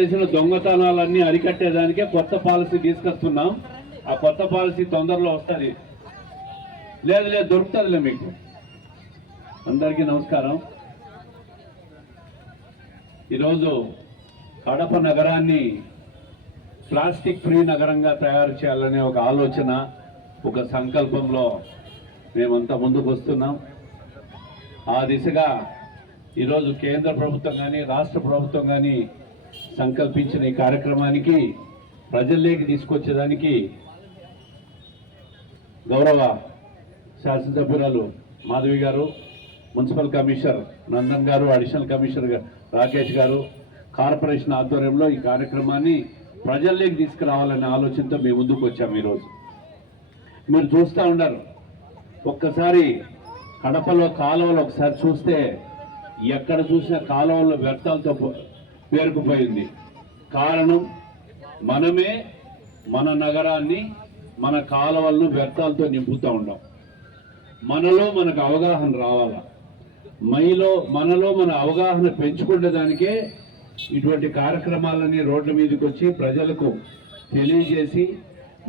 చేసిన దొంగతనాలన్నీ అరికట్టేదానికే కొత్త పాలసీ తీసుకొస్తున్నాం. ఆ కొత్త పాలసీ తొందరలో వస్తుంది. లేదు దొరుకుతుందిలే మీకు. అందరికీ నమస్కారం. ఈరోజు కడప నగరాన్ని ప్లాస్టిక్ ఫ్రీ నగరంగా తయారు చేయాలనే ఒక ఆలోచన, ఒక సంకల్పంలో మేమంతా ముందుకు వస్తున్నాం. ఆ దిశగా ఈరోజు కేంద్ర ప్రభుత్వం కానీ రాష్ట్ర ప్రభుత్వం కానీ సంకల్పించిన ఈ కార్యక్రమానికి ప్రజల్లోకి తీసుకొచ్చేదానికి గౌరవ శాసనసభ్యురాలు మాధవి గారు, మున్సిపల్ కమిషనర్ నందన్ గారు, అడిషనల్ కమిషనర్ రాకేష్ గారు కార్పొరేషన్ ఆధ్వర్యంలో ఈ కార్యక్రమాన్ని ప్రజల్లోకి తీసుకురావాలనే ఆలోచనతో మేము ముందుకు వచ్చాము. ఈరోజు మీరు చూస్తూ ఉన్నారు, ఒక్కసారి కడపలో కాలువలు ఒకసారి చూస్తే ఎక్కడ చూసినా కాలువల్లో వ్యర్థాలతో పేరుకుపోయింది. కారణం మనమే మన నగరాన్ని, మన కాలువలను వ్యర్థాలతో నింపుతూ ఉన్నాం. మనకు అవగాహన రావాలా. మనలో మన అవగాహన పెంచుకునే దానికే ఇటువంటి కార్యక్రమాలని రోడ్ల మీదకి వచ్చి ప్రజలకు తెలియజేసి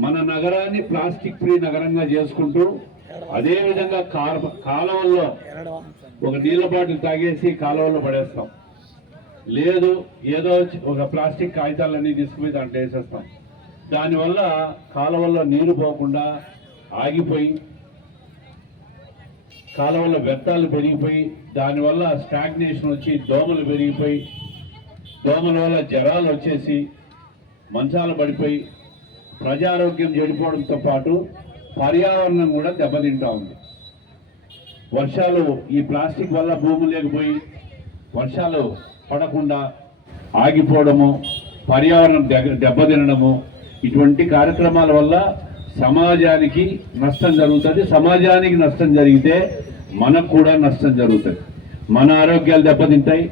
మన నగరాన్ని ప్లాస్టిక్ ఫ్రీ నగరంగా చేసుకుంటూ, అదేవిధంగా కాలువల్లో ఒక నీళ్ళ బాటిల్ తాగేసి కాలువల్లో పడేస్తాం. లేదు ఏదో ఒక ప్లాస్టిక్ కాగితాలన్నీ తీసుకుని దాంట్లో వేసేస్తాం. దానివల్ల కాలువల్లో నీరు పోకుండా ఆగిపోయి కాలువల్లో వ్యర్థాలు పెరిగిపోయి దానివల్ల స్టాగ్నేషన్ వచ్చి దోమలు పెరిగిపోయి దోమల వల్ల జ్వరాలు వచ్చేసి మంచాలు పడిపోయి ప్రజారోగ్యం చెడిపోవడంతో పాటు పర్యావరణం కూడా దెబ్బతింటా ఉంది. వర్షాలు ఈ ప్లాస్టిక్ వల్ల భూములకు పోయి వర్షాలు పడకుండా ఆగిపోవడము, పర్యావరణం దెబ్బతినడము, ఇటువంటి కార్యక్రమాల వల్ల సమాజానికి నష్టం జరుగుతుంది. సమాజానికి నష్టం జరిగితే మనకు కూడా నష్టం జరుగుతుంది. మన ఆరోగ్యాలు దెబ్బతింటాయి.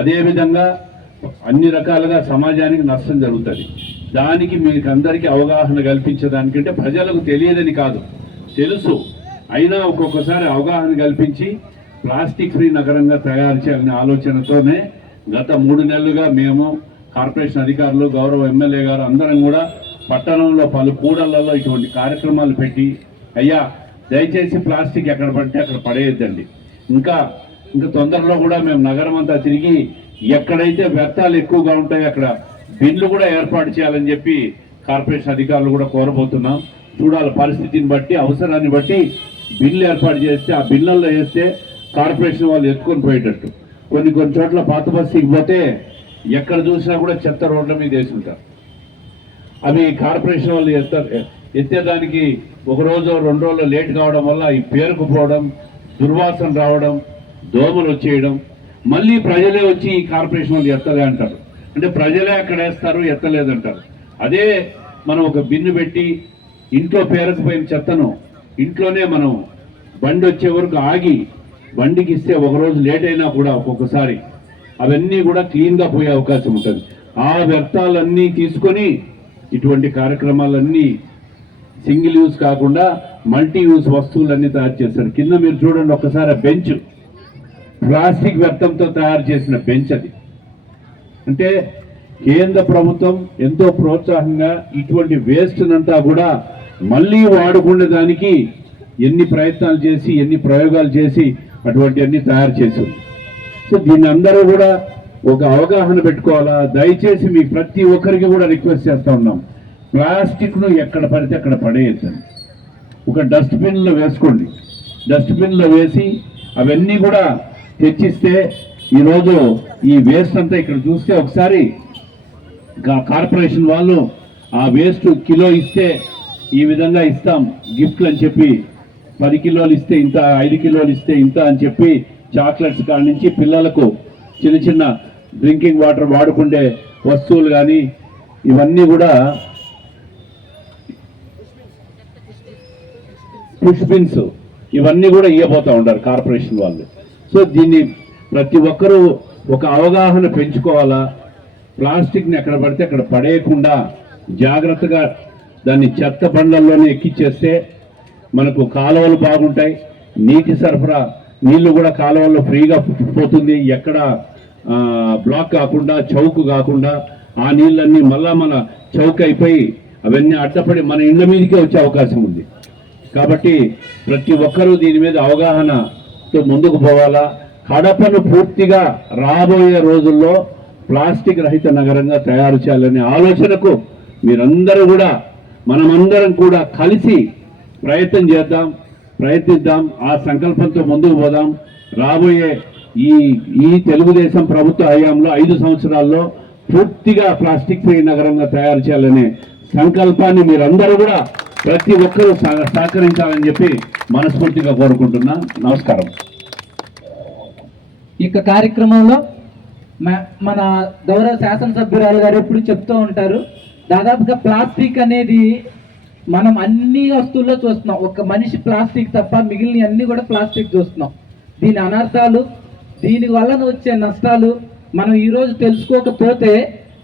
అదేవిధంగా అన్ని రకాలుగా సమాజానికి నష్టం జరుగుతుంది. దానికి మీకు అందరికీ అవగాహన కల్పించడానికంటే ప్రజలకు తెలియదని కాదు, తెలుసు. అయినా ఒక్కొక్కసారి అవగాహన కల్పించి ప్లాస్టిక్ ఫ్రీ నగరంగా తయారు చేయాలనే ఆలోచనతోనే గత 3 నెలలుగా మేము కార్పొరేషన్ అధికారులు, గౌరవ ఎమ్మెల్యే గారు అందరం కూడా పట్టణంలో పలు కూడళ్లలో ఇటువంటి కార్యక్రమాలు పెట్టి, అయ్యా దయచేసి ప్లాస్టిక్ ఎక్కడ పడితే అక్కడ పడేయద్దండి. ఇంకా తొందరలో కూడా మేము నగరం అంతా తిరిగి ఎక్కడైతే వ్యర్థాలు ఎక్కువగా ఉంటాయో అక్కడ బిన్లు కూడా ఏర్పాటు చేయాలని చెప్పి కార్పొరేషన్ అధికారులు కూడా కోరబోతున్నాం. చూడాలి పరిస్థితిని బట్టి, అవసరాన్ని బట్టి బిన్లు ఏర్పాటు చేస్తే ఆ బిన్లలో వేస్తే కార్పొరేషన్ వాళ్ళు ఎత్తుకొని పోయేటట్టు. కొన్ని చోట్ల పాత బస్తీకి పోతే ఎక్కడ చూసినా కూడా చెత్త రోడ్ల మీద వేసి ఉంటారు. అవి కార్పొరేషన్ వాళ్ళు ఎత్తేదానికి 1 రోజు 2 రోజులు లేట్ కావడం వల్ల ఈ పేరుకుపోవడం, దుర్వాసన రావడం, దోమలు వచ్చేయడం, మళ్ళీ ప్రజలే వచ్చి ఈ కార్పొరేషన్ వాళ్ళు ఎత్తలే అంటారు. అంటే ప్రజలే అక్కడ వేస్తారు, ఎత్తలేదంటారు. అదే మనం ఒక బిన్ను పెట్టి ఇంట్లో పేరుకుపోయిన చెత్తను ఇంట్లోనే మనం బండి వచ్చే వరకు ఆగి బండికి ఇస్తే 1 రోజు లేట్ అయినా కూడా ఒక్కొక్కసారి అవన్నీ కూడా క్లీన్గా పోయే అవకాశం ఉంటుంది. ఆ వ్యర్థాలన్నీ తీసుకొని ఇటువంటి కార్యక్రమాలన్నీ సింగిల్ యూజ్ కాకుండా మల్టీ యూజ్ వస్తువులన్నీ తయారు చేస్తారు. కింద మీరు చూడండి ఒక్కసారి బెంచ్, ప్లాస్టిక్ వ్యర్థంతో తయారు చేసిన బెంచ్. అది అంటే కేంద్ర ప్రభుత్వం ఎంతో ప్రోత్సాహంగా ఇటువంటి వేస్ట్నంతా కూడా మళ్ళీ వాడుకునే దానికి ఎన్ని ప్రయత్నాలు చేసి, ఎన్ని ప్రయోగాలు చేసి అటువంటి అన్ని తయారు చేసింది. సో దీన్ని అందరూ కూడా ఒక అవగాహన పెట్టుకోవాలా. దయచేసి మీ ప్రతి ఒక్కరికి కూడా రిక్వెస్ట్ చేస్తూ ఉన్నాం, ప్లాస్టిక్ను ఎక్కడ పడితే అక్కడ పడేయద్దండి. ఒక డస్ట్బిన్లో వేసుకోండి. డస్ట్బిన్లో వేసి అవన్నీ కూడా తెచ్చిస్తే ఈరోజు ఈ వేస్ట్ అంతా ఇక్కడ చూస్తే ఒకసారి కార్పొరేషన్ వాళ్ళు ఆ వేస్ట్ కిలో ఇస్తే ఈ విధంగా ఇస్తాం గిఫ్ట్లు అని చెప్పి, 10 కిలోలు ఇస్తే ఇంత, 5 కిలోలు ఇస్తే ఇంత అని చెప్పి చాక్లెట్స్ కాడి నుంచి పిల్లలకు చిన్న డ్రింకింగ్ వాటర్ వాడుకుండే వస్తువులు కానీ ఇవన్నీ కూడా పుష్ బిన్స్ ఇవన్నీ కూడా ఇవ్వబోతూ ఉంటారు కార్పొరేషన్ వాళ్ళు. సో దీన్ని ప్రతి ఒక్కరూ ఒక అవగాహన పెంచుకోవాలా. ప్లాస్టిక్ని ఎక్కడ పడితే అక్కడ పడేయకుండా జాగ్రత్తగా దాన్ని చెత్త బండ్లలోనే ఎక్కిచ్చేస్తే మనకు కాలువలు బాగుంటాయి, నీటి సరఫరా నీళ్లు కూడా కాలువల్లో ఫ్రీగా పోతుంది, ఎక్కడ బ్లాక్ కాకుండా చౌక్ కాకుండా ఆ నీళ్ళన్నీ మళ్ళా మన చౌక అయిపోయి అవన్నీ అడ్డపడి మన ఇళ్ళ మీదకే వచ్చే అవకాశం ఉంది. కాబట్టి ప్రతి ఒక్కరూ దీని మీద అవగాహనతో ముందుకు పోవాలా. కడపను పూర్తిగా రాబోయే రోజుల్లో ప్లాస్టిక్ రహిత నగరంగా తయారు చేయాలనే ఆలోచనకు మీరందరూ కూడా మనమందరం కూడా కలిసి ప్రయత్నిద్దాం. ఆ సంకల్పంతో ముందుకు పోదాం. రాబోయే ఈ తెలుగుదేశం ప్రభుత్వ హయాంలో 5 సంవత్సరాల్లో పూర్తిగా ప్లాస్టిక్ ఫ్రీ నగరంగా తయారు చేయాలనే సంకల్పాన్ని మీరందరూ కూడా ప్రతి ఒక్కరూ సహకరించాలని చెప్పి మనస్ఫూర్తిగా కోరుకుంటున్నా. నమస్కారం. ఈ కార్యక్రమంలో మన గౌరవ శాసనసభ్యురాలు గారు ఎప్పుడు చెప్తూ ఉంటారు, దాదాపుగా ప్లాస్టిక్ అనేది మనం అన్ని వస్తువుల్లో చూస్తున్నాం. ఒక మనిషి ప్లాస్టిక్ తప్ప మిగిలిన అన్ని కూడా ప్లాస్టిక్ చూస్తున్నాం. దీని అనర్థాలు, దీని వలన వచ్చే నష్టాలు మనం ఈరోజు తెలుసుకోకపోతే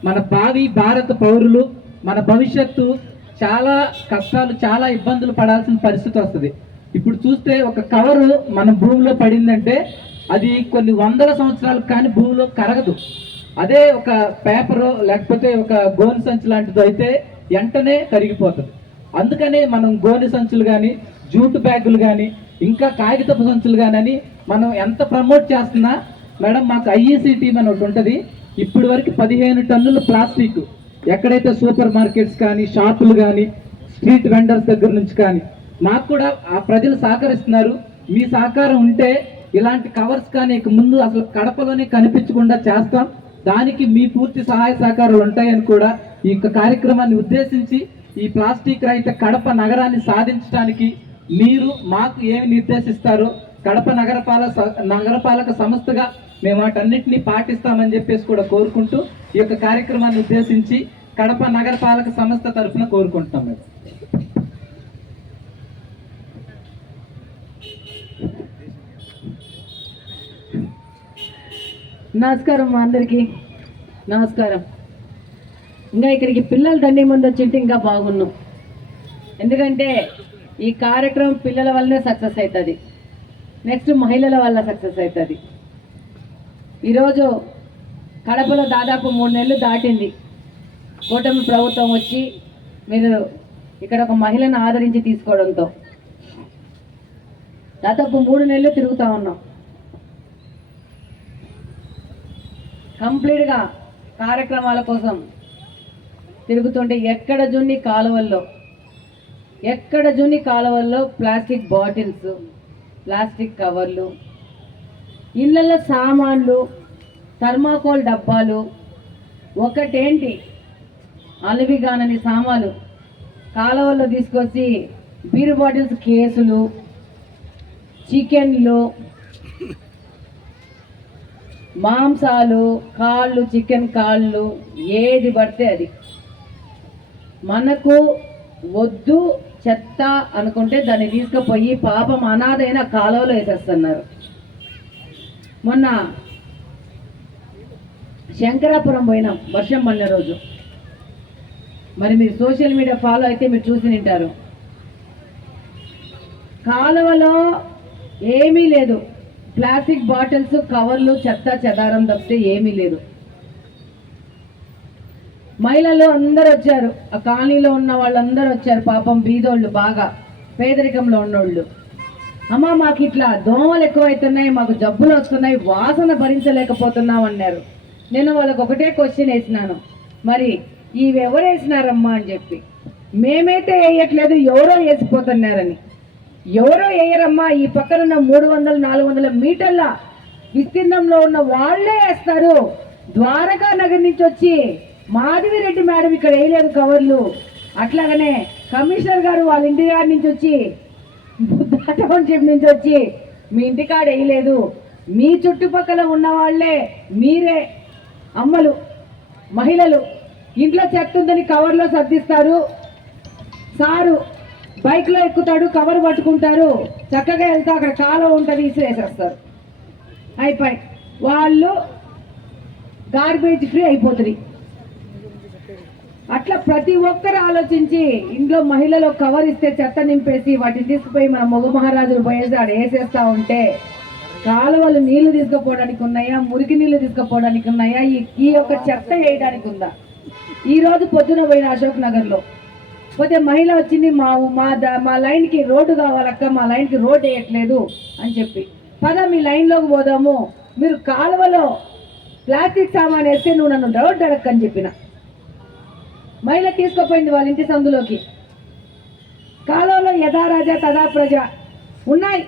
మన భావి భారత పౌరులు, మన భవిష్యత్తు చాలా కష్టాలు, చాలా ఇబ్బందులు పడాల్సిన పరిస్థితి వస్తుంది. ఇప్పుడు చూస్తే ఒక కవరు మన భూమిలో పడిందంటే అది కొన్ని వందల సంవత్సరాలకు కానీ భూమిలో కరగదు. అదే ఒక పేపరు లేకపోతే ఒక గోనె సంచి లాంటిది అయితే వెంటనే కరిగిపోతుంది. అందుకనే మనం గోనె సంచులు కానీ, జూటు బ్యాగులు కానీ, ఇంకా కాగితపు సంచులు కానీ అని మనం ఎంత ప్రమోట్ చేస్తున్నా, మేడం మాకు IEC టీమ్ అని ఒకటి ఉంటుంది. ఇప్పటి వరకు 15 టన్నులు ప్లాస్టిక్ ఎక్కడైతే సూపర్ మార్కెట్స్ కానీ, షాపులు కానీ, స్ట్రీట్ వెండర్స్ దగ్గర నుంచి కానీ మాకు కూడా ఆ ప్రజలు సహకరిస్తున్నారు. మీ సహకారం ఉంటే ఇలాంటి కవర్స్ కానీ ఇక ముందు అసలు కడపలోనే కనిపించకుండా చేస్తాం. దానికి మీ పూర్తి సహాయ సహకారాలు ఉంటాయని కూడా ఈ కార్యక్రమాన్ని ఉద్దేశించి ఈ ప్లాస్టిక్ రహిత కడప నగరాన్ని సాధించడానికి మీరు మాకు ఏమి నిర్దేశిస్తారో కడప నగరపాలక సంస్థగా మేము వాటన్నిటిని పాటిస్తామని చెప్పేసి కూడా కోరుకుంటూ ఈ కార్యక్రమాన్ని ఉద్దేశించి కడప నగరపాలక సంస్థ తరఫున కోరుకుంటున్నాం. మేము నమస్కారం అందరికీ. నమస్కారం. ఇంకా ఇక్కడికి పిల్లలు దండి ముందు వచ్చింటే ఇంకా బాగున్నాం. ఎందుకంటే ఈ కార్యక్రమం పిల్లల వల్లనే సక్సెస్ అవుతుంది, నెక్స్ట్ మహిళల వల్ల సక్సెస్ అవుతుంది. ఈరోజు కడపలో దాదాపు 3 నెలలు దాటింది కూటమి ప్రభుత్వం వచ్చి మీరు ఇక్కడ ఒక మహిళను ఆదరించి తీసుకోవడంతో. దాదాపు 3 నెలలు తిరుగుతూ ఉన్నాం. కంప్లీట్గా కార్యక్రమాల కోసం తిరుగుతుంటే ఎక్కడ జున్ని కాలువల్లో ప్లాస్టిక్ బాటిల్స్, ప్లాస్టిక్ కవర్లు, ఇళ్ళల్లో సామాన్లు, థర్మాకోల్ డబ్బాలు, ఒకటేంటి అలవిగానని సామాన్లు కాలువల్లో తీసుకొచ్చి బీరు బాటిల్స్ కేసులు, చికెన్లు, మాంసాలు, కాళ్ళు, చికెన్ కాళ్ళు, ఏది పడితే అది మనకు వద్దు చెత్త అనుకుంటే దాన్ని తీసుకుపోయి పాపం అనాథైన కాలువలో వేసేస్తున్నారు. మొన్న శంకరాపురం పోయినాం వర్షం పడిన రోజు. మరి మీరు సోషల్ మీడియా ఫాలో అయితే మీరు చూసి ఉంటారు. కాలువలో ఏమీ లేదు, ప్లాస్టిక్ బాటిల్స్, కవర్లు, చెత్త చెదారం తప్పితే ఏమీ లేదు. మహిళలు అందరూ వచ్చారు, ఆ కాలనీలో ఉన్న వాళ్ళందరూ వచ్చారు. పాపం బీదోళ్ళు, బాగా పేదరికంలో ఉన్నోళ్ళు. అమ్మ మాకు ఇట్లా దోమలు ఎక్కువైతున్నాయి, మాకు జబ్బులు వస్తున్నాయి, వాసన భరించలేకపోతున్నాం అన్నారు. నేను వాళ్ళకి ఒకటే క్వశ్చన్ వేసినాను, మరి ఇవి ఎవరు వేసినారమ్మా అని చెప్పి. మేమైతే వేయట్లేదు, ఎవరో వేసిపోతున్నారని. ఎవరో వేయరమ్మా, ఈ పక్కనున్న 300-400 మీటర్ల విస్తీర్ణంలో ఉన్న వాళ్ళే వేస్తారు. ద్వారకా నగర్ నుంచి వచ్చి మాధవిరెడ్డి మేడం ఇక్కడ వేయలేదు కవర్లు. అట్లాగనే కమిషనర్ గారు వాళ్ళ ఇంటి గారి నుంచి వచ్చి, బుద్ధ టౌన్షిప్ నుంచి వచ్చి మీ ఇంటికాడ వేయలేదు. మీ చుట్టుపక్కల ఉన్న వాళ్ళే, మీరే అమ్మలు, మహిళలు ఇంట్లో చెత్త ఉందని కవర్లో సర్దిస్తారు. సారు బైక్లో ఎక్కుతాడు, కవర్ పట్టుకుంటారు, చక్కగా వెళ్తా అక్కడ కాలువ ఉంటుంది, ఇసిరేసేస్తారు, అయిపోయి వాళ్ళు గార్బేజ్ ఫ్రీ అయిపోతుంది. అట్లా ప్రతి ఒక్కరు ఆలోచించి ఇంట్లో మహిళలు కవర్ ఇస్తే చెత్త నింపేసి వాటిని తీసుకుపోయి మన మొగ మహారాజులు పోయేసి ఆడ వేసేస్తా ఉంటే కాలువలు నీళ్లు తీసుకుపోవడానికి ఉన్నాయా, మురికి నీళ్లు తీసుకుపోవడానికి ఉన్నాయా, ఈ యొక్క చెత్త వేయడానికి ఉందా? ఈరోజు పొద్దున పోయిన అశోక్ నగర్లో పోతే మహిళ వచ్చింది, మా లైన్కి రోడ్డు కావాలక్క, మా లైన్కి రోడ్డు వేయట్లేదు అని చెప్పి, పద మీ లైన్లోకి పోదాము, మీరు కాలువలో ప్లాస్టిక్ సామాన్ వేస్తే నువ్వు నన్ను రోడ్డు అడక్కని చెప్పిన. మహిళ తీసుకుపోయింది వాళ్ళ ఇంటి సందులోకి. కాలువలో యథా రాజా తదా ప్రజ ఉన్నాయి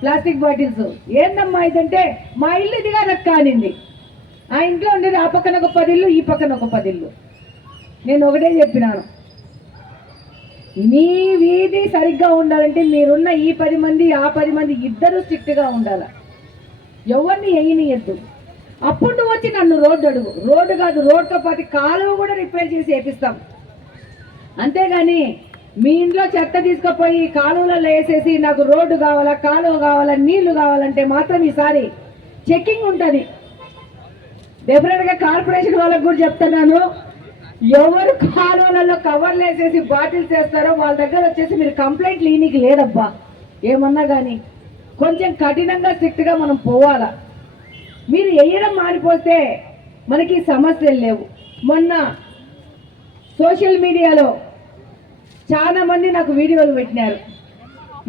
ప్లాస్టిక్ బాటిల్స్. ఏందమ్మా ఇదంటే, మా ఇల్లు ఇదిగా రక్క అనింది. ఆ ఇంట్లో ఉండేది ఆ పక్కన ఒక 10 ఇల్లు, ఈ పక్కన ఒక 10 ఇల్లు. నేను ఒకటే చెప్పినాను, మీ వీధి సరిగ్గా ఉండాలంటే మీరున్న ఈ 10 మంది ఆ 10 మంది ఇద్దరు స్ట్రిక్ట్గా ఉండాలి, ఎవరిని వేయనియద్దు. అప్పుడు నువ్వు వచ్చి నన్ను రోడ్డు అడుగు. రోడ్డు కాదు, రోడ్డుతో పాటు కాలువ కూడా రిపేర్ చేసి వేపిస్తాం. అంతేగాని మీ ఇంట్లో చెత్త తీసుకుపోయి కాలువలలో వేసేసి నాకు రోడ్డు కావాలా, కాలువ కావాలా, నీళ్లు కావాలంటే మాత్రం ఈసారి చెక్కింగ్ ఉంటుంది. డెఫినెట్గా కార్పొరేషన్ వాళ్ళకు కూడా చెప్తున్నాను, ఎవరు కాలువలలో కవర్లు వేసేసి బాటిల్స్ వేస్తారో వాళ్ళ దగ్గర వచ్చేసి మీరు కంప్లైంట్లు ఈయనకి లేదబ్బా. ఏమన్నా కానీ కొంచెం కఠినంగా స్ట్రిక్ట్గా మనం పోవాలా. మీరు వేయడం మారిపోతే మనకి సమస్యలు లేవు. మొన్న సోషల్ మీడియాలో చాలా మంది నాకు వీడియోలు పెట్టినారు,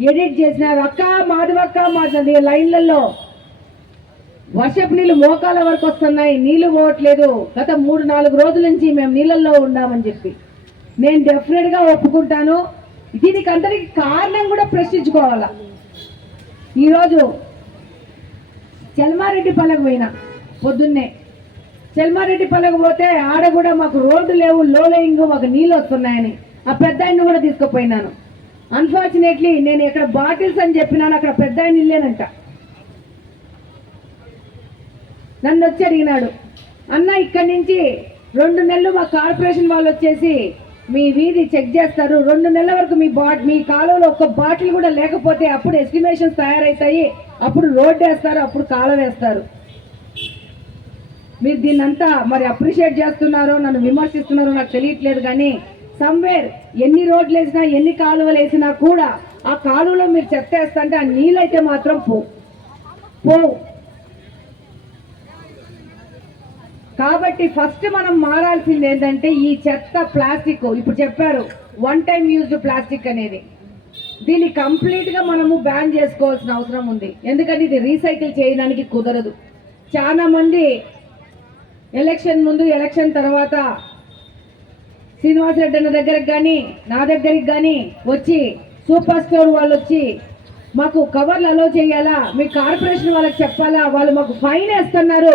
ఎడిట్ చేసినారు. అక్క మాధవక్క మా లైన్లలో వర్షపు నీళ్ళు మోకాల వరకు వస్తున్నాయి, నీళ్లు పోవట్లేదు, గత 3-4 రోజుల నుంచి మేము నీళ్ళల్లో ఉన్నామని చెప్పి. నేను డెఫినెట్గా ఒప్పుకుంటాను. దీనికి అందరికి కారణం కూడా ప్రశ్నించుకోవాలా. ఈరోజు చెల్మారెడ్డి పల్లెకు పోయినా, పొద్దున్నే చెల్మారెడ్డి పల్లెకు పోతే ఆడ కూడా మాకు రోడ్డు లేవు, లో లేయింగ్, మాకు నీళ్ళు వస్తున్నాయని ఆ పెద్ద ఆయన్ని కూడా తీసుకుపోయినాను. అన్ఫార్చునేట్లీ నేను ఎక్కడ బాటిల్స్ అని చెప్పినాను, అక్కడ పెద్ద ఆయన ఇల్లేనంట. నన్ను వచ్చి అడిగినాడు, అన్న ఇక్కడి నుంచి 2 నెలలు మా కార్పొరేషన్ వాళ్ళు వచ్చేసి మీ వీధి చెక్ చేస్తారు, 2 నెలల వరకు మీ కాలువలో ఒక్క బాటిల్ కూడా లేకపోతే అప్పుడు ఎస్టిమేషన్స్ తయారవుతాయి, అప్పుడు రోడ్డు వేస్తారు, అప్పుడు కాలువ వేస్తారు. మీరు దీన్నంతా మరి అప్రిషియేట్ చేస్తున్నారో నన్ను విమర్శిస్తున్నారో నాకు తెలియట్లేదు, కానీ సమ్వేర్ ఎన్ని రోడ్లు వేసినా ఎన్ని కాలువలు వేసినా కూడా ఆ కాలువలో మీరు చెత్త వేస్తుంటే ఆ నీళ్ళైతే మాత్రం పోవు. కాబట్టి ఫస్ట్ మనం మారాల్సింది ఏంటంటే ఈ చెత్త ప్లాస్టిక్, ఇప్పుడు చెప్పారు 1 టైం యూజ్డ్ ప్లాస్టిక్ అనేది, దీన్ని కంప్లీట్గా మనము బ్యాన్ చేసుకోవాల్సిన అవసరం ఉంది. ఎందుకంటే ఇది రీసైకిల్ చేయడానికి కుదరదు. చాలా మంది ఎలక్షన్ ముందు ఎలక్షన్ తర్వాత శ్రీనివాస్ రెడ్డి అన్న దగ్గరకు కానీ నా దగ్గరికి కానీ వచ్చి సూపర్ స్టోర్ వాళ్ళు వచ్చి మాకు కవర్లు అలో చేయాలా, మీ కార్పొరేషన్ వాళ్ళకి చెప్పాలా, వాళ్ళు మాకు ఫైన్ వేస్తున్నారు,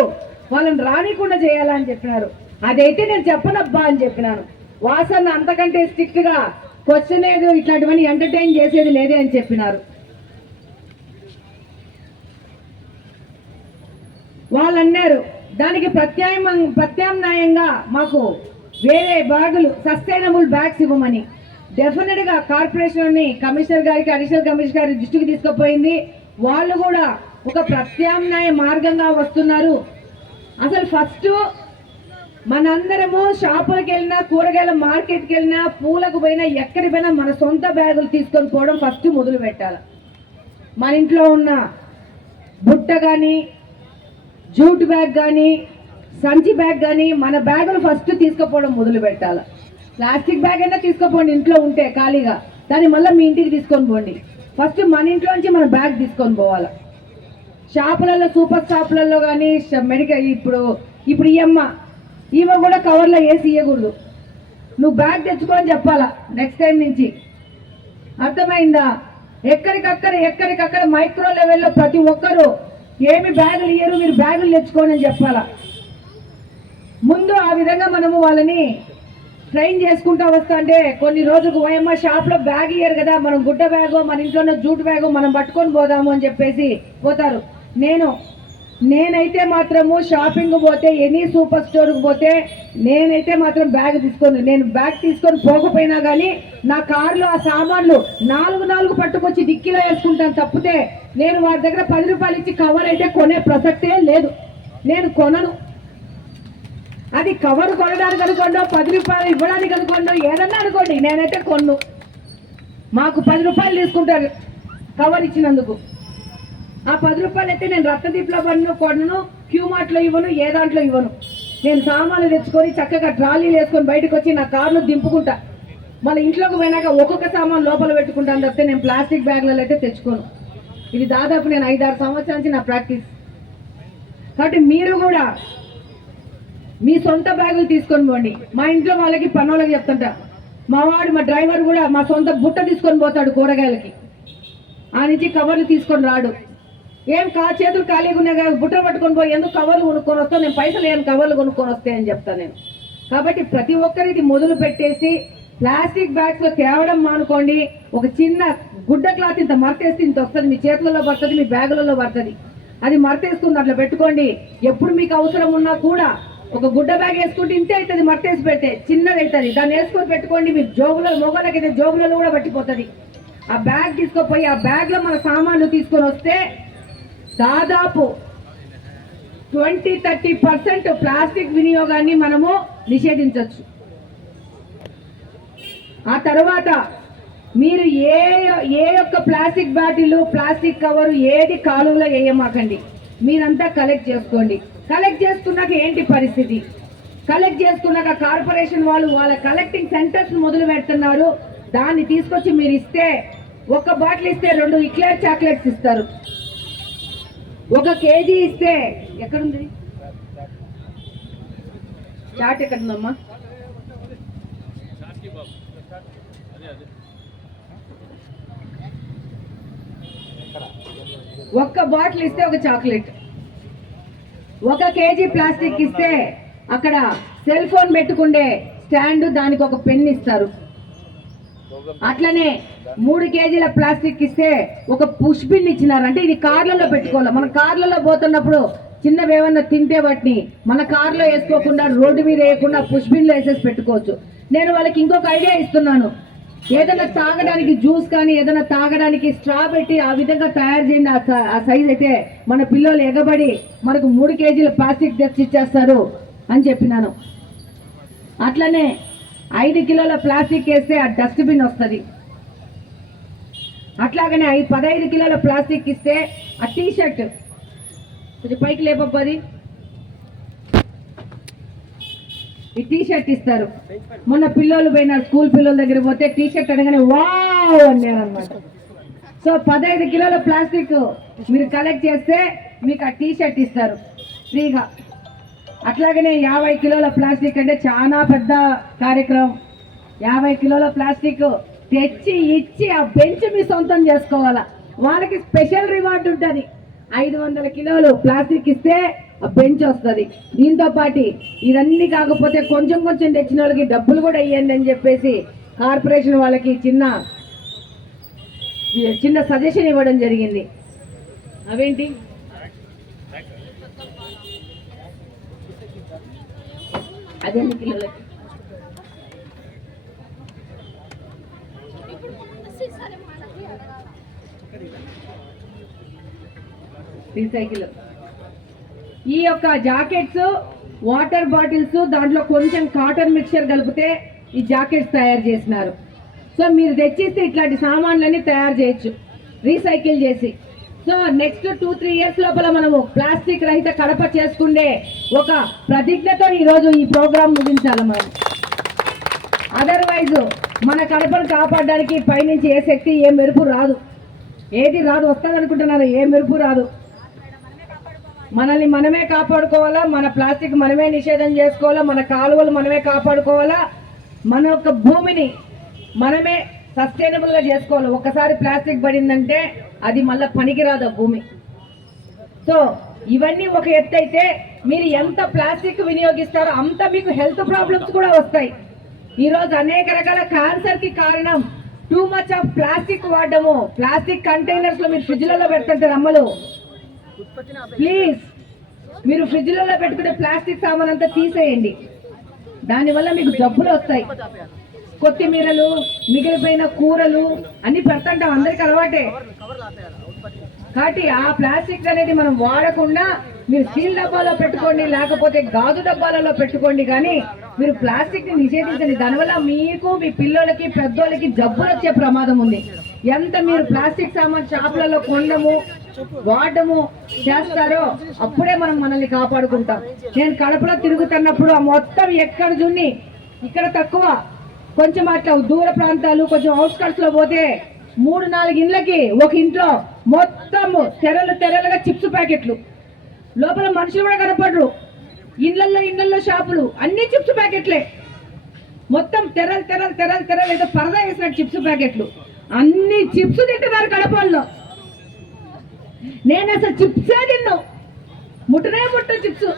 వాళ్ళని రానికుండా చేయాలా అని చెప్పినారు. అదైతే నేను చెప్పనబ్బా అని చెప్పినాను. వాసన అంతకంటే స్ట్రిక్ట్గా క్వశ్చన్ లేదు, ఇట్లాంటివన్నీ ఎంటర్టైన్ చేసేది లేదే అని చెప్పినారు. వాళ్ళు అన్నారు దానికి ప్రత్యామ్నాయంగా మాకు వేరే బ్యాగులు, సస్టైనబుల్ బ్యాగ్స్ ఇవ్వమని. డెఫినెట్గా కార్పొరేషన్ కమిషనర్ గారికి, అడిషనల్ కమిషనర్ గారి దృష్టికి తీసుకుపోయింది. వాళ్ళు కూడా ఒక ప్రత్యామ్నాయ మార్గంగా వస్తున్నారు. అసలు ఫస్ట్ మనందరము షాపులకు వెళ్ళినా, కూరగాయల మార్కెట్కి వెళ్ళినా, పూలకు పోయినా, ఎక్కడికి పోయినా మన సొంత బ్యాగులు తీసుకొని పోవడం ఫస్ట్ మొదలు పెట్టాలి. మన ఇంట్లో ఉన్న బుట్ట కానీ, జూట్ బ్యాగ్ కానీ, సంచి బ్యాగ్ కానీ, మన బ్యాగులు ఫస్ట్ తీసుకుపోవడం మొదలు పెట్టాలి. ప్లాస్టిక్ బ్యాగ్ అయినా తీసుకుపోండి ఇంట్లో ఉంటే ఖాళీగా, దాన్ని మళ్ళీ మీ ఇంటికి తీసుకొని పోండి. ఫస్ట్ మన ఇంట్లో నుంచి మన బ్యాగ్ తీసుకొని పోవాలి. షాపులలో, సూపర్ షాపులలో కానీ, మెడికల్ ఇప్పుడు ఈమె కూడా కవర్లో వేసి ఇవ్వకూడదు. నువ్వు బ్యాగ్ తెచ్చుకొని చెప్పాలా నెక్స్ట్ టైం నుంచి, అర్థమైందా? ఎక్కడికక్కడ మైక్రో లెవెల్లో ప్రతి ఒక్కరూ ఏమి బ్యాగులు ఇయ్యరు, మీరు బ్యాగులు తెచ్చుకోండి అని చెప్పాలా. ముందు ఆ విధంగా మనము వాళ్ళని ట్రైన్ చేసుకుంటా వస్తా అంటే కొన్ని రోజులకు ఓయమ్మ షాప్లో బ్యాగ్ ఇయ్యరు కదా, మనం గుడ్డ బ్యాగు, మన ఇంట్లో ఉన్న జూట్ బ్యాగు మనం పట్టుకొని పోదాము అని చెప్పేసి పోతారు. నేనైతే మాత్రము షాపింగ్ పోతే, ఎనీ సూపర్ స్టోర్కి పోతే నేనైతే మాత్రం బ్యాగ్ తీసుకోను. నేను బ్యాగ్ తీసుకొని పోకపోయినా కానీ నా కారులో ఆ సామాన్లు 4 పట్టుకొచ్చి డిక్కీలో వేసుకుంటాను తప్పితే నేను వారి దగ్గర 10 రూపాయలు ఇచ్చి కవర్ అయితే కొనే ప్రసక్తే లేదు. నేను కొనను. అది కవర్ కొనడానికి అనుకోండి, 10 రూపాయలు ఇవ్వడానికి అనుకోండి, ఏదన్నా అనుకోండి, నేనైతే కొన్ను. మాకు 10 రూపాయలు తీసుకుంటారు కవర్ ఇచ్చినందుకు. ఆ 10 రూపాయలు అయితే నేను రత్నదీప్లో కొనను, క్యూ మార్ట్లో ఇవ్వను, ఏ దాంట్లో ఇవ్వను. నేను సామాన్లు తెచ్చుకొని చక్కగా ట్రాలీలు వేసుకొని బయటకు వచ్చి నా కార్లో దింపుకుంటా. మళ్ళీ ఇంట్లోకి పోయినాక ఒక్కొక్క సామాన్ లోపల పెట్టుకుంటాను తప్పితే నేను ప్లాస్టిక్ బ్యాగ్లలో అయితే తెచ్చుకోను. ఇది దాదాపు నేను 5-6 సంవత్సరాల నుంచి నా ప్రాక్టీస్. కాబట్టి మీరు కూడా మీ సొంత బ్యాగులు తీసుకొని పోండి. మా ఇంట్లో వాళ్ళకి పనోళ్ళకి చెప్తుంటా, మా డ్రైవర్ కూడా మా సొంత బుట్ట తీసుకొని పోతాడు కూరగాయలకి, ఆ నుంచి కవర్లు తీసుకొని రాడు. ఏం చేతులు ఖాళీగా ఉన్నాయి కదా, బుట్టలు పట్టుకొని పోయి ఎందుకు కవర్లు కొనుక్కొని వస్తాను, నేను పైసలు ఏం కవర్లు కొనుక్కొని వస్తాయని చెప్తాను నేను. కాబట్టి ప్రతి ఒక్కరు ఇది మొదలు పెట్టేసి ప్లాస్టిక్ బ్యాగ్స్ లో తేవడం మానుకోండి. ఒక చిన్న గుడ్డ క్లాత్ ఇంత మరతేస్తే ఇంత వస్తుంది, మీ చేతులలో పడుతుంది, మీ బ్యాగులలో పడుతుంది. అది మరతేసుకుని అట్లా పెట్టుకోండి. ఎప్పుడు మీకు అవసరం ఉన్నా కూడా ఒక గుడ్డ బ్యాగ్ వేసుకుంటే ఇంతే అవుతుంది, మరతేసి పెడితే చిన్నది అవుతుంది. దాన్ని వేసుకొని పెట్టుకోండి. మీ జోబులో మొగలకైతే జోబులలో కూడా పట్టిపోతుంది. ఆ బ్యాగ్ తీసుకుపోయి ఆ బ్యాగ్ లో మన సామాన్లు తీసుకొని వస్తే దాదాపు 20-30% ప్లాస్టిక్ వినియోగాన్ని మనము నిషేధించవచ్చు. ఆ తర్వాత మీరు ఏ యొక్క ప్లాస్టిక్ బాటిల్, ప్లాస్టిక్ కవరు ఏది కాలువలో వేయమాకండి. మీరంతా కలెక్ట్ చేసుకోండి. కలెక్ట్ చేసుకున్నాక ఏంటి పరిస్థితి? కలెక్ట్ చేసుకున్నాక కార్పొరేషన్ వాళ్ళు వాళ్ళ కలెక్టింగ్ సెంటర్స్ మొదలు పెడుతున్నారు. దాన్ని తీసుకొచ్చి మీరు ఇస్తే, ఒక బాటిల్ ఇస్తే 2 ఇక్లేర్ చాక్లెట్స్ ఇస్తారు. 1 కేజీ ఇస్తే ఎక్కడుంది చాట్? ఎక్కడుందమ్మా? ఒక్క బాటిల్ ఇస్తే 1 చాక్లెట్. 1 కేజీ ప్లాస్టిక్ ఇస్తే అక్కడ సెల్ ఫోన్ పెట్టుకుండే స్టాండ్, దానికి 1 పెన్ ఇస్తారు. అట్లనే 3 కేజీల ప్లాస్టిక్ ఇస్తే 1 పుష్ బిన్ ఇచ్చినారు. అంటే ఇది కార్లలో పెట్టుకోవాలి. మన కార్లలో పోతున్నప్పుడు చిన్నవేమన్నా తింటే వాటిని మన కార్లో వేసుకోకుండా రోడ్డు మీద వేయకుండా పుష్ బిన్లో వేసేసి పెట్టుకోవచ్చు. నేను వాళ్ళకి ఇంకొక ఐడియా ఇస్తున్నాను. ఏదైనా తాగడానికి జ్యూస్ కానీ ఏదైనా తాగడానికి స్ట్రా పెట్టి ఆ విధంగా తయారు చేయండి. ఆ సైజ్ అయితే మన పిల్లలు ఎగబడి మనకు 3 కేజీల ప్లాస్టిక్ తెచ్చి ఇచ్చేస్తారు అని చెప్పినాను. అట్లనే 5 కిలోల ప్లాస్టిక్ వేస్తే ఆ డస్ట్బిన్ వస్తుంది. అట్లాగనే 15 కిలోల ప్లాస్టిక్ ఇస్తే ఆ టీ షర్ట్ కొంచెం పైకి లేపది, ఈ టీ షర్ట్ ఇస్తారు. మొన్న పిల్లలు పోయినారు, స్కూల్ పిల్లల దగ్గర పోతే టీ షర్ట్ అనగానే వావ్ అన్నారు అన్నమాట. సో 15 కిలోల ప్లాస్టిక్ మీరు కలెక్ట్ చేస్తే మీకు ఆ టీ షర్ట్ ఇస్తారు ఫ్రీగా. అట్లాగనే 50 కిలోల ప్లాస్టిక్ అంటే చాలా పెద్ద కార్యక్రమం. 50 కిలోల ప్లాస్టిక్ తెచ్చి ఇచ్చి ఆ బెంచ్ మీ సొంతం చేసుకోవాలా. వాళ్ళకి స్పెషల్ రివార్డ్ ఉంటుంది. 500 కిలోలు ప్లాస్టిక్ ఇస్తే ఆ బెంచ్ వస్తుంది. దీంతో పాటు ఇవన్నీ కాకపోతే కొంచెం కొంచెం తెచ్చిన వాళ్ళకి డబ్బులు కూడా ఇవ్వండి అని చెప్పేసి కార్పొరేషన్ వాళ్ళకి చిన్న సజెషన్ ఇవ్వడం జరిగింది. అవేంటి? అదెన్ని కిలోలకి? రీసైకిల్. ఈ యొక్క జాకెట్స్, వాటర్ బాటిల్స్, దాంట్లో కొంచెం కాటన్ మిక్చర్ కలిపితే ఈ జాకెట్స్ తయారు చేసినారు. సో మీరు తెచ్చిస్తే ఇట్లాంటి సామాన్లన్నీ తయారు చేయొచ్చు రీసైకిల్ చేసి. సో నెక్స్ట్ 2-3 ఇయర్స్ లోపల మనము ప్లాస్టిక్ రహిత కడప చేసుకుండే ఒక ప్రతిజ్ఞతో ఈరోజు ఈ ప్రోగ్రాం ముగించాలి మనం. అదర్వైజ్ మన కడపను కాపాడడానికి పైనుంచి ఏ శక్తి, ఏ మెరుపు రాదు. ఏది రాదు, వస్తుంది అనుకుంటున్నారు, ఏ మెరుపు రాదు. మనల్ని మనమే కాపాడుకోవాలా, మన ప్లాస్టిక్ మనమే నిషేధం చేసుకోవాలా, మన కాలువలు మనమే కాపాడుకోవాలా, మన యొక్క భూమిని మనమే సస్టైనబుల్గా చేసుకోవాలి. ఒక్కసారి ప్లాస్టిక్ పడిందంటే అది మళ్ళీ పనికిరాదు ఆ భూమి. సో ఇవన్నీ ఒక ఎత్తు అయితే, మీరు ఎంత ప్లాస్టిక్ వినియోగిస్తారో అంత మీకు హెల్త్ ప్రాబ్లమ్స్ కూడా వస్తాయి. ఈరోజు అనేక రకాల క్యాన్సర్కి కారణం టూ మచ్ ఆఫ్ ప్లాస్టిక్ వాడము. ప్లాస్టిక్ కంటైనర్స్లో మీరు ఫ్రిడ్జ్లలో పెడుతుంటారు అమ్మలు. ప్లీజ్ మీరు ఫ్రిడ్జ్లలో పెట్టుకునే ప్లాస్టిక్ సామాన్ అంతా తీసేయండి. దానివల్ల మీకు జబ్బులు వస్తాయి. కొత్తిమీరలు, మిగిలిపోయిన కూరలు అన్ని పెడుతుంటాం, అందరికి అలవాటే. కాబట్టి ఆ ప్లాస్టిక్ అనేది మనం వాడకుండా మీరు స్టీల్ డబ్బాలో పెట్టుకోండి, లేకపోతే గాజు డబ్బాలలో పెట్టుకోండి. కానీ మీరు ప్లాస్టిక్ ని నిషేధించండి. దానివల్ల మీకు, మీ పిల్లలకి, పెద్దోళ్ళకి జబ్బులు వచ్చే ప్రమాదం ఉంది. ఎంత మీరు ప్లాస్టిక్ సామాన్ షాపులలో కొనడము, వాడము చేస్తారో అప్పుడే మనం మనల్ని కాపాడుకుంటాం. నేను కడపలో తిరుగుతున్నప్పుడు ఆ మొత్తం ఎక్కడ చున్ని ఇక్కడ తక్కువ, కొంచెం అట్లా దూర ప్రాంతాలు కొంచెం అవుట్స్కట్స్ లో పోతే 3-4 ఇళ్ళకి ఒక ఇంట్లో మొత్తం తెరలుగా చిప్స్ ప్యాకెట్లు, లోపల మనుషులు కూడా కనపడరు, ఇళ్ళల్లో షాపులు అన్ని చిప్స్ ప్యాకెట్లే, మొత్తం తెరలు ఏదో పరదా వేసినట్టు చిప్స్ ప్యాకెట్లు, అన్ని చిప్స్ తింటున్నారు కడపల్లో. నేను అసలు చిప్సే తిన్నా, ముట్టు చిప్స్.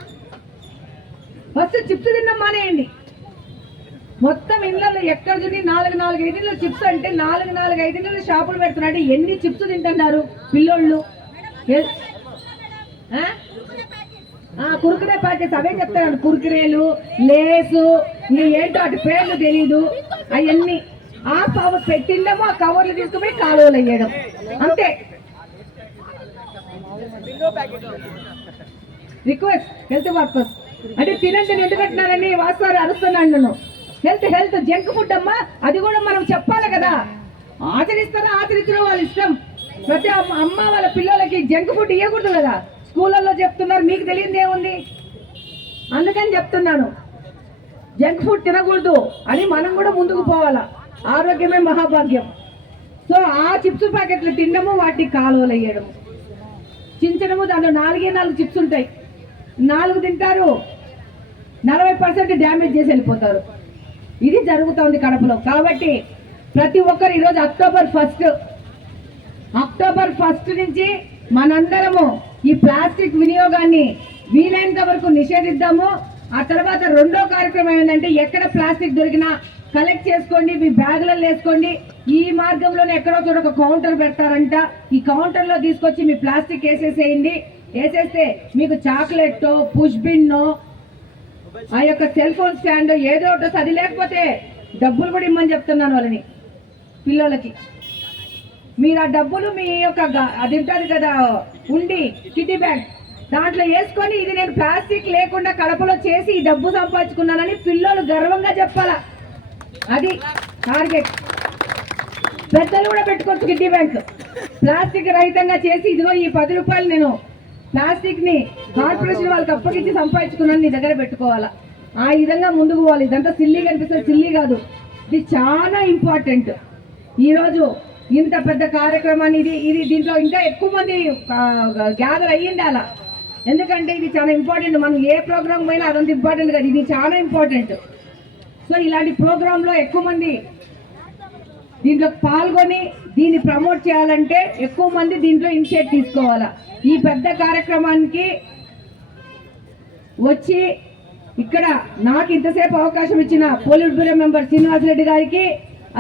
ఫస్ట్ చిప్స్ తిన్నాం మానేయండి. మొత్తం ఇళ్ళల్లో ఎక్కడ చూసి 4-5 చిప్స్ అంటే 4-5 షాపులు పెడుతున్నారంటే ఎన్ని చిప్స్ తింటున్నారు పిల్లోళ్ళు. కురుకురే ప్యాకెట్స్ అవే చెప్తాను, కురుకురేలు, లేసు, ఇంకా ఏంటో అటు పేర్లు తెలీదు. అవన్నీ ఆ పెట్టిండమో ఆ కవర్లు తీసుకుపోయి కాలువలు వేయడం అంతే. రిక్వెస్ట్ హెల్త్ పర్పస్ అంటే తినండి ఎందుకు పెట్టినారని వాస్తవాలు అరుస్తున్నాను నేను. హెల్త్ జంక్ ఫుడ్ అమ్మా, అది కూడా మనం చెప్పాలి కదా. ఆచరిస్తారా ఆచరించిన వాళ్ళ ఇష్టం. ప్రతి అమ్మ వాళ్ళ పిల్లలకి జంక్ ఫుడ్ ఇవ్వకూడదు కదా, స్కూళ్ళల్లో చెప్తున్నారు, మీకు తెలియదు ఏముంది. అందుకని చెప్తున్నాను జంక్ ఫుడ్ తినకూడదు అని మనం కూడా ముందుకు పోవాలా. ఆరోగ్యమే మహాభాగ్యం. సో ఆ చిప్స్ ప్యాకెట్లు తినడము, వాటిని కాలువలు వేయడము, చించడము. దాంట్లో 4 చిప్స్ ఉంటాయి, 4 తింటారు, 40% డ్యామేజ్ చేసి వెళ్ళిపోతారు. ఇది జరుగుతోంది కడపలో. కాబట్టి ప్రతి ఒక్కరు ఈరోజు అక్టోబర్ 1 నుంచి మనందరము ఈ ప్లాస్టిక్ వినియోగాన్ని వీలైనంత వరకు నిషేధిద్దాము. ఆ తర్వాత రెండో కార్యక్రమం ఏంటంటే ఎక్కడ ప్లాస్టిక్ దొరికినా కలెక్ట్ చేసుకోండి, మీ బ్యాగులలో వేసుకోండి. ఈ మార్గంలోనే ఎక్కడో చోట ఒక కౌంటర్ పెడతారంట, ఈ కౌంటర్లో తీసుకొచ్చి మీ ప్లాస్టిక్ వేసేసేయండి. వేసేస్తే మీకు చాక్లెట్టో పుష్ బిన్నో ఆ యొక్క సెల్ ఫోన్ స్టాండ్ ఏదో ఒకటి, అది లేకపోతే డబ్బులు కూడా ఇమ్మని చెప్తున్నాను వాళ్ళని, పిల్లలకి. మీరు ఆ డబ్బులు మీ యొక్క అది ఉంటుంది కదా ఉండి కిడ్నీ బ్యాగ్, దాంట్లో వేసుకొని ఇది నేను ప్లాస్టిక్ లేకుండా కడపలో చేసి ఈ డబ్బు సంపాదించుకున్నానని పిల్లలు గర్వంగా చెప్పాలా. అది టార్గెట్. పెద్దలు కూడా పెట్టుకోవచ్చు కిడ్నీ బ్యాంక్, ప్లాస్టిక్ రహితంగా చేసి ఇదిగో ఈ 10 రూపాయలు నేను ప్లాస్టిక్ ని కార్పొరేషన్ వాళ్ళకి అప్పగించి సంపాదించుకున్నాను, నీ దగ్గర పెట్టుకోవాలా. ఆ విధంగా ముందుకు పోవాలి. ఇదంతా సిల్లీ కనిపిస్తుంది, సిల్లీ కాదు, ఇది చాలా ఇంపార్టెంట్. ఈరోజు ఇంత పెద్ద కార్యక్రమాన్ని ఇది దీంట్లో ఇంకా ఎక్కువ మంది గ్యాదర్ అయ్యిండాలా, ఎందుకంటే ఇది చాలా ఇంపార్టెంట్. మనం ఏ ప్రోగ్రామ్ పోయినా అదంత ఇంపార్టెంట్ కాదు, ఇది చాలా ఇంపార్టెంట్. సో ఇలాంటి ప్రోగ్రాంలో ఎక్కువ మంది దీంట్లో పాల్గొని దీన్ని ప్రమోట్ చేయాలంటే ఎక్కువ మంది దీంట్లో ఇనిషియేట్ తీసుకోవాలా. ఈ పెద్ద కార్యక్రమానికి వచ్చి ఇక్కడ నాకు ఇంతసేపు అవకాశం ఇచ్చిన పోలిట్ బ్యూరో మెంబర్ శ్రీనివాసరెడ్డి గారికి,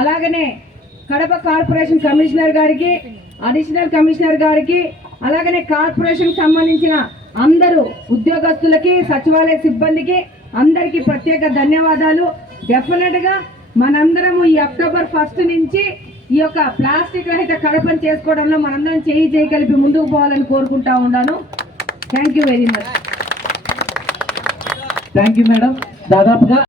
అలాగనే కడప కార్పొరేషన్ కమిషనర్ గారికి, అడిషనల్ కమిషనర్ గారికి, అలాగనే కార్పొరేషన్ సంబంధించిన అందరూ ఉద్యోగస్తులకి, సచివాలయ సిబ్బందికి అందరికీ ప్రత్యేక ధన్యవాదాలు. డెఫినెట్ గా మనందరము ఈ అక్టోబర్ 1 నుంచి ఈ యొక్క ప్లాస్టిక్ రహిత కడపను చేసుకోవడంలో మనందరం చేయి కలిపి ముందుకు పోవాలని కోరుకుంటా ఉన్నాను. Thank you very much. Thank you madam. దాదాపుగా